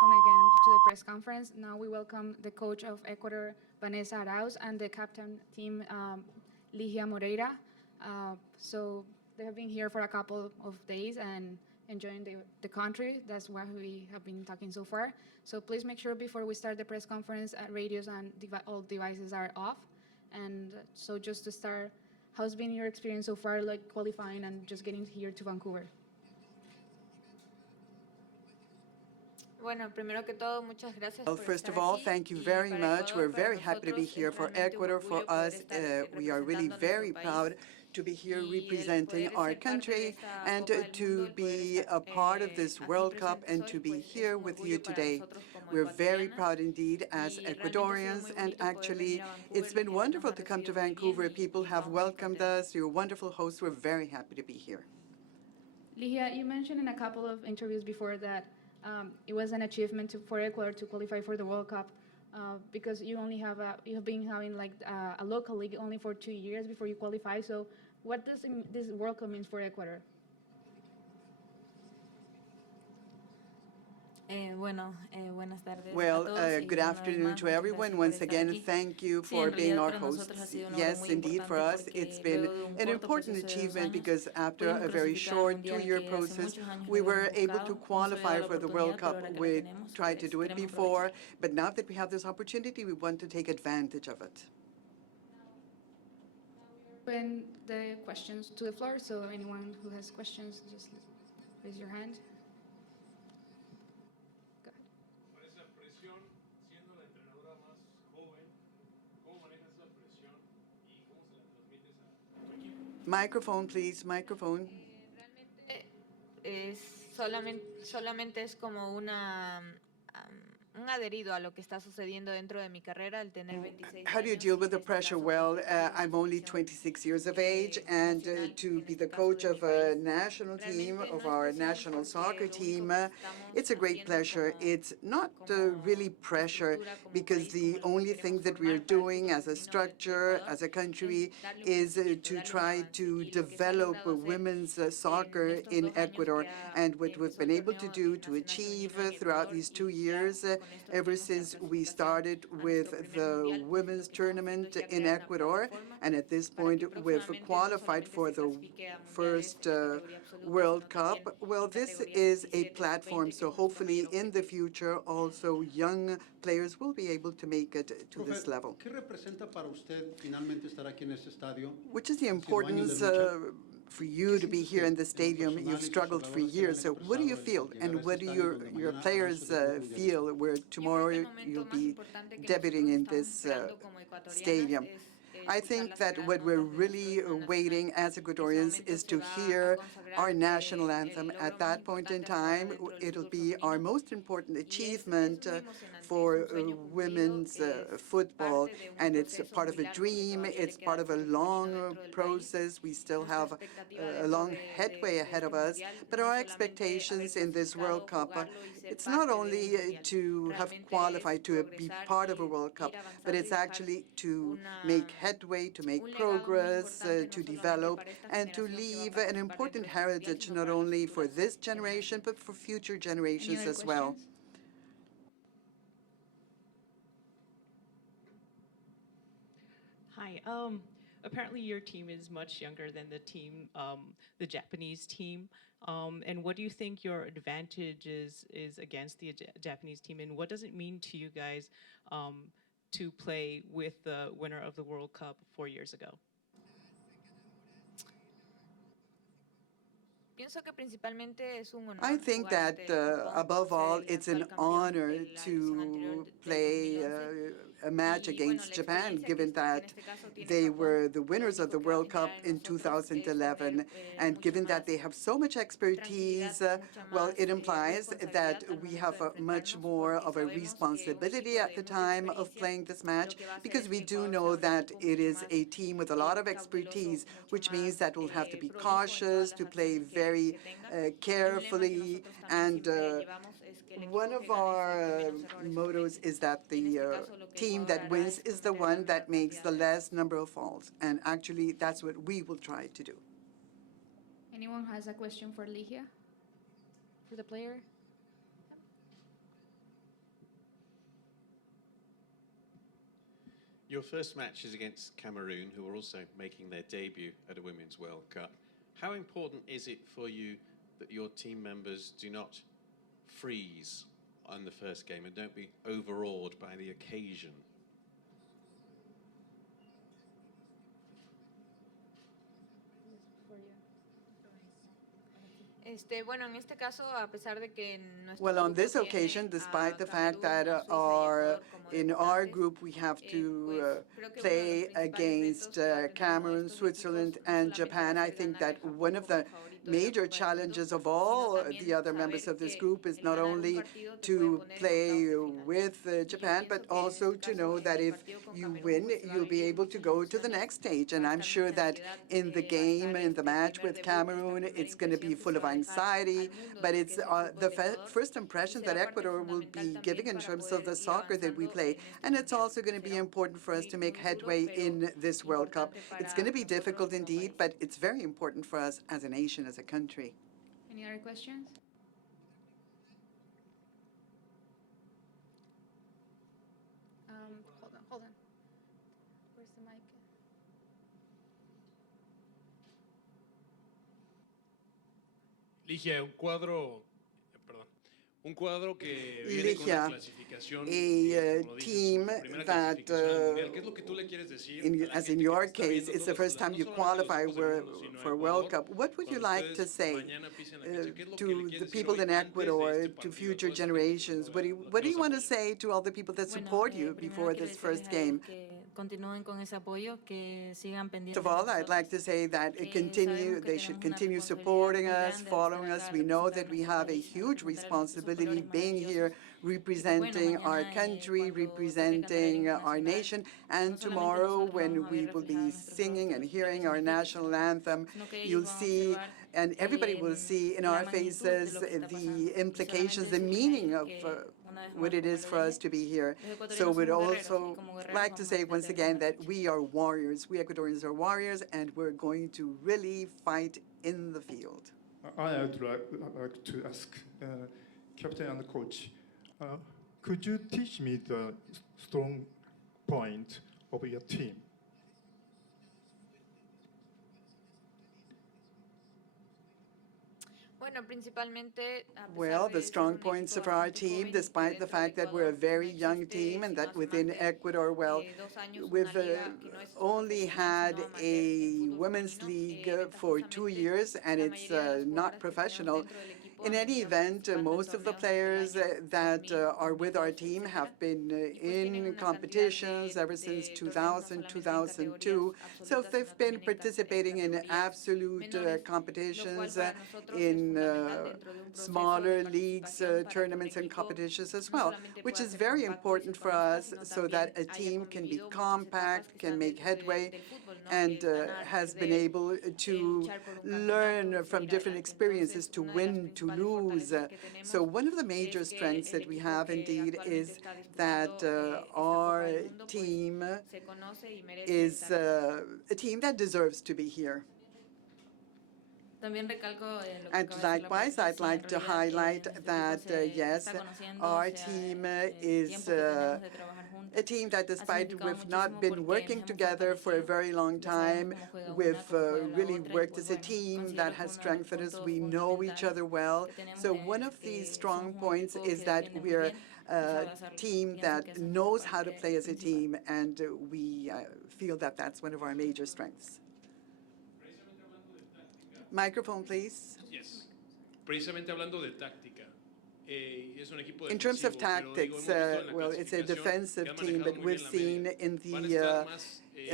welcome again to the press conference. Now we welcome the coach of Ecuador, Vanessa Arauz, and the captain team, Ligia Moreira. So they have been here for a couple of days and enjoying the country. That's why we have been talking so far. So please make sure before we start the press conference, radios and all devices are off. And so just to start, how's been your experience so far, like qualifying and just getting here to Vancouver? Bueno, primero que todo, muchas gracias Well, por first estar of all, aquí. thank you Y very para much. We're Ecuador, para very happy to be nosotros, here es for realmente un Ecuador. For orgullo poder us, estar we are really representando a nuestro very país. proud to be here Y el representing poder our ser parte de country esta and Copa del Mundo, to el poder be estar a part of this aquí World Cup presentes and hoy, to be pues es here un with you orgullo para today. nosotros como We're very ecuatorianas. proud indeed as Y realmente ha sido Ecuadorians, muy and bonito poder actually venir a Vancouver. it's La been gente nos wonderful ha to come to recibido muy bien Vancouver. y People have estamos muy welcomed contentos. us. You're wonderful hosts. We're very happy to be here. Ligia, you mentioned in a couple of interviews before that it was an achievement for Ecuador to qualify for the World Cup because you have been having like a local league only for 2 years before you qualify. So what does this World Cup mean for Ecuador? Buenas tardes Well, a todos. good afternoon to everyone. Once again, thank you for being our hosts. Yes, indeed, for us, it's been an important achievement because after a very short 2-year process, we were able to qualify for the World Cup. We tried to do it before, but now that we have this opportunity, we want to take advantage of it. Open the questions to the floor, so anyone who has questions, just raise your hand. Microphone, please, microphone. Solamente es como un adherido a lo que está sucediendo dentro de mi carrera, el tener 26 How do you años deal y with en the este pressure? caso Well, poder ser I'm una only selección 26 years of age, and nacional, to en be este the caso coach de mi of a país. national team, Realmente of no our especial national porque soccer lo único team, que estamos it's a great haciendo pleasure. It's not como really pressure estructura, como because país, the como lo que only queremos thing that we are formar para el doing fútbol as a femenino de structure, Ecuador as a country, es darle un is crecimiento, to darle un try avance. to Y lo que se ha develop logrado hacer women's en soccer estos in 2 años Ecuador. que And what we've empezó been el able to torneo do, to nacional achieve femenino en throughout Ecuador these y 2 ya years, con esto ever tuvimos la since we clasificación started a with nuestro primer the mundial, pues lo women's que estamos haciendo tournament es ya in crear una Ecuador, plataforma and at this para point que we've próximamente no qualified solamente for se the clasifique a mundiales first en categoría absoluta, sino World también Cup. Well, en this categorías is a 17, platform, sub-20, so que es nuestro hopefully mayor in the objetivo. future also young players will be able to make it to this level. ¿Qué representa para usted finalmente estar aquí en este estadio? Which is the Han sido años importance de lucha. for you to be here in the stadium? personal You've y sus struggled for jugadores years. que So le han what do you expresado feel, el llegar and a what este do estadio donde your mañana harán players su debut mundialista? feel where Yo creo que tomorrow el momento you'll más be importante que debuting nosotros in estamos this esperando como ecuatorianas stadium? es I escuchar think las that sagradas what we're notas de nuestro really himno waiting nacional. as Ese Ecuadorians momento is se to va a hear consagrar our national el anthem. logro At más that point in importante para time, dentro del it'll fútbol be our femenino most important y achievement muy emocionante. for Es un sueño cumplido, women's es football, parte de un and it's proceso part muy of a largo que dream. todavía le It's queda part al of a fútbol femenino long dentro del país. process. We still Nuestra have expectativa a dentro long headway ahead este of us, mundial but no our es solamente expectations haber in this World clasificado, Cup, jugarlo y ser it's not parte de un only mundial. to have Realmente es qualified to be progresar part of a y World Cup, ir but avanzando y it's dejar actually to make una headway, to make un legado muy progress, importante no to solamente develop, para esta and to generación que va a leave an participar del important próximo mundial, heritage sino not para las only for futuras this generation, generaciones. but for future Any generations other as well. questions? Hi. Apparently your team is much younger than the team, the Japanese team. And what do you think your advantage is against the Japanese team? And what does it mean to you guys to play with the winner of the World Cup 4 years ago? Pienso que principalmente es un honor I think jugar that ante Japón, above all, ser el it's an actual campeón honor de la edición anterior to del play 2011. a match Y bueno, against la Japan, experiencia given que en that este caso tiene they Japón, were the lo winners of único the que va a World Cup generar en in nosotros es ver 2011. And mucha given that más they have so much expertise, tranquilidad, mucha well, más it implies that responsabilidad al we momento have de much enfrentarnos, more porque of a sabemos que un responsibility equipo at de the mucha time of experiencia playing this lo match, que va a hacer because es we que do Ecuador know sea un that equipo it mucho is más a team with a lot of cauteloso, expertise, mucho which means más that we'll have to be prolijo en todas cautious, las to play acciones very que tenga. Un lema que carefully, nosotros también and siempre llevamos es que el one equipo que of gane es el our que menos errores mottos comete. is that Y en the este caso lo que team Ecuador that hará wins es is the cometer la one menor that makes cantidad the de less errores. number of faults. And actually, that's what we will try to do. Anyone has a question for Ligia? For the player? Your first match is against Cameroon, who are also making their debut at a Women's World Cup. How important is it for you that your team members do not freeze on the first game and don't be overawed by the occasion? Bueno, en este caso, a pesar de que nuestro Well, on grupo this tiene occasion, a despite the fact Camerún, that a Suiza y Ecuador como in our debutantes, group we have to creo que uno de los play principales against retos que va a tener uno de Cameroon, estos Switzerland, equipos no and solamente va Japan, a I ser think ganar that a Japón one of como the favorito de la major Copa del Mundo, challenges of sino all también the other members saber of this que group is el not ganar un only partido te puede to poner en play octavos de final. with Y yo Japan, but pienso que en also este to caso, know en that el if partido con you Camerún, win, pues se va a you'll be vivir able to muchas go to the emociones, next stage. va And a I'm estar sure mucha that ansiedad, in the va a game, estar in the match primer with debut, esta Cameroon, primera it's going to be impresión que full se of va a dejar anxiety, al mundo but de lo que it's es el fútbol the de Ecuador, first y impression that será parte Ecuador will fundamental be giving también in para terms of poder the ir soccer that we avanzando play. en este And it's mundial. also going to be Será important for us to make muy duro, headway pero in this World Cup. importante It's para going to be nosotros difficult como indeed, país. but it's very important for us as a nation, as a country. Any other questions? Hold on. Where's the mic? Ligia, un cuadro que viene con una Ligia, clasificación, a como lo dices, team su primera that, clasificación al mundial. ¿Qué es lo que tú le quieres decir a la as gente in que your te está case, viendo it's the todos first time no you solamente los qualify ojos del mundo, sino a for a World Ecuador? Cup. What would you Cuando like to ustedes say mañana pisen la cancha, ¿qué es lo que le to quieres the decir people hoy in antes de Ecuador, este to partido, a future toda esa gente que generations? nos What vea, do que you nos want to apoya? say to all the people that support you before this first game? Continúen con ese apoyo, que sigan pendientes First of de all, I'd like nosotros. to say that they should continue responsabilidad supporting muy us, grande al following estar us. acá We know representando that we nuestro have a país, huge representar esos responsibility colores being here, representing our country, representing our nation. And tomorrow, when we will be singing and hearing our national anthem, you'll see, and everybody will see in our faces the implications, the meaning of what it is for us to be here. So we'd also like to say once again that we are warriors. We Ecuadorians are warriors, and we're going to really fight in the field. I would like to ask captain and coach, could you teach me the strong point of your team? Bueno, principalmente, a pesar Well, de the ser strong un points equipo of our bastante team, joven y que despite the dentro de fact that we're a Ecuador very no young existe, team and sino that hace within más de, Ecuador, well, 2 años, we've una liga que no es only profesional, had sino amateur a en fútbol women's femenino. league for 2 Ventajosamente, years, and la it's mayoría de las not jugadoras que tenemos professional. dentro del equipo In han any venido event, participando en most of the torneos desde el players año that 2000, are with our 2012, team etcétera. have been Y pues tienen in una cantidad competitions ever since de torneos, no 2000, solamente en 2002. categorías So absolutas, they've sino been también participating in categorías absolute menores, lo cual competitions, para nosotros es in fundamental dentro de un proceso smaller de leagues, participación para que un tournaments, and equipo competitions as no well, solamente which pueda is ser very compacto y important se for conozca, us sino so that también a haya team can be convivido muchas etapas compact, can quizás make dentro headway, del fútbol, ¿no? and Que es ganar, has been perder, able to luchar por un campeonato learn y from seguir different adelante. experiences Entonces, to una de las win, to principales lose. fortalezas que So tenemos one of the es major que strengths el that we equipo have que indeed actualmente is está that disputando esta Copa our del Mundo pues team se conoce y merece is estar aquí. a team that deserves to be here. También recalco lo que And acaba de decir la likewise, I'd coach, like to highlight nuestro equipo that, se yes, está conociendo, our o sea, team el is tiempo que tenemos de trabajar juntos a team that, ha despite significado we've not muchísimo been porque working nos hemos together for a fortalecido. very long Ya sabemos time, cómo juega una, we've cómo juega la really otra, y worked pues as a bueno, team considero that que has uno de los strengthened us. puntos We know each other fundamentales well. que tenemos So es one of these que strong somos un points equipo is que that defiende muy we're bien y a sabe hacerlo. team Pienso that que esa es knows nuestra how to parte play as a principal. team, and we feel that that's one of our major strengths. Microphone, please. Yes. Precisamente hablando de táctica, es un equipo In terms of defensivo, pero digo, tactics, hemos visto en la well, it's a clasificación que defensive han team, manejado but muy we've bien la seen media. in Van a estar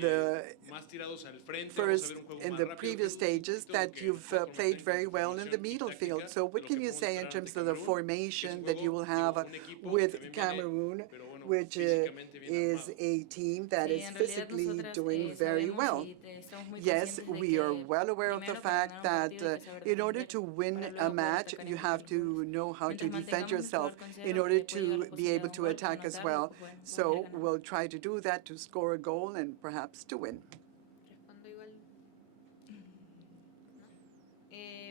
the más tirados al frente, vamos a first, ver un juego in más the rápido. previous ¿Qué es un stages, poquito lo that que you've conforme played técnica, very well in the formación y middle field. táctica So de what lo can que you podemos say in esperar terms ante of the Camerún? Es un formation that you juego, will digo, have un equipo que with también viene, Cameroon, pero bueno, which físicamente bien is armado. a team that Sí, is en realidad physically nosotras doing very sabemos well? y estamos muy Yes, conscientes de we are que well aware of the primero para fact ganar un that partido hay que saber in order defender to win para a luego poder match, atacar you en have tiempos libres. to know how to Mientras defend mantengamos nuestro yourself arco en in cero, order puede llegar la to be posibilidad able de to un gol, attack as anotar y well. pues bueno, vamos a ir So ganando. we'll try to do that, to score a goal and perhaps to win. Respondo igual.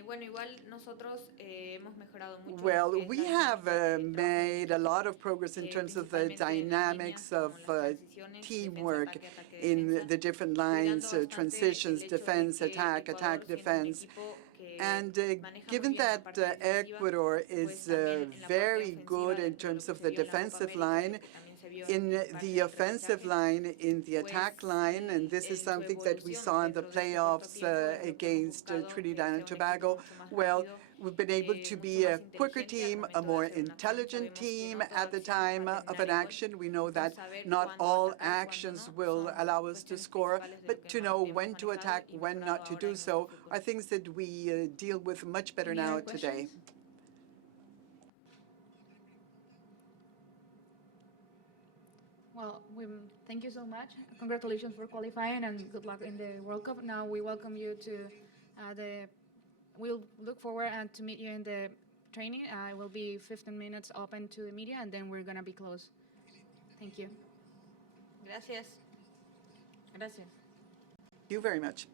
Bueno, igual nosotros hemos mejorado mucho. Well, lo que es we la have dinámica de trabajo en made a lot of progress in terms of the principalmente en las dynamics líneas, of como las transiciones, teamwork defensa, ataque, ataque, in defensa, the different cuidando lines, bastante transitions, el hecho de defense, que attack, Ecuador, attack, siendo un defense. equipo que And maneja muy given bien la that parte defensiva, Ecuador pues is también en la parte very ofensiva, good in dentro de lo terms que of se the vio en la Copa defensive América y line, lo que también se vio in parte the del offensive repechaje, line, in the pues attack line, and this is su something that we evolución saw in the dentro de este corto playoffs tiempo es lo que hemos against buscado, que Trinidad sea and un equipo Tobago. mucho más Well, rápido, we've been able to mucho be a más quicker inteligente al team, a momento de more hacer una acción. intelligent Sabemos que team no toda at the acción va a time of terminar an igual, action. We know entonces that saber not cuándo all atacar, cuándo actions no, will son allow us to cuestiones score, principales de lo but que to know hemos when to manejado attack, y when mejorado not to ahora do en nuestro so, fútbol. are things that we deal with much better Any now other today. questions? Well, thank you so much. Congratulations for qualifying and good luck in the World Cup. Now we welcome you to we'll look forward to meet you in the training. It will be 15 minutes open to the media and then we're going to be closed. Thank you. Gracias. Gracias. Thank you very much.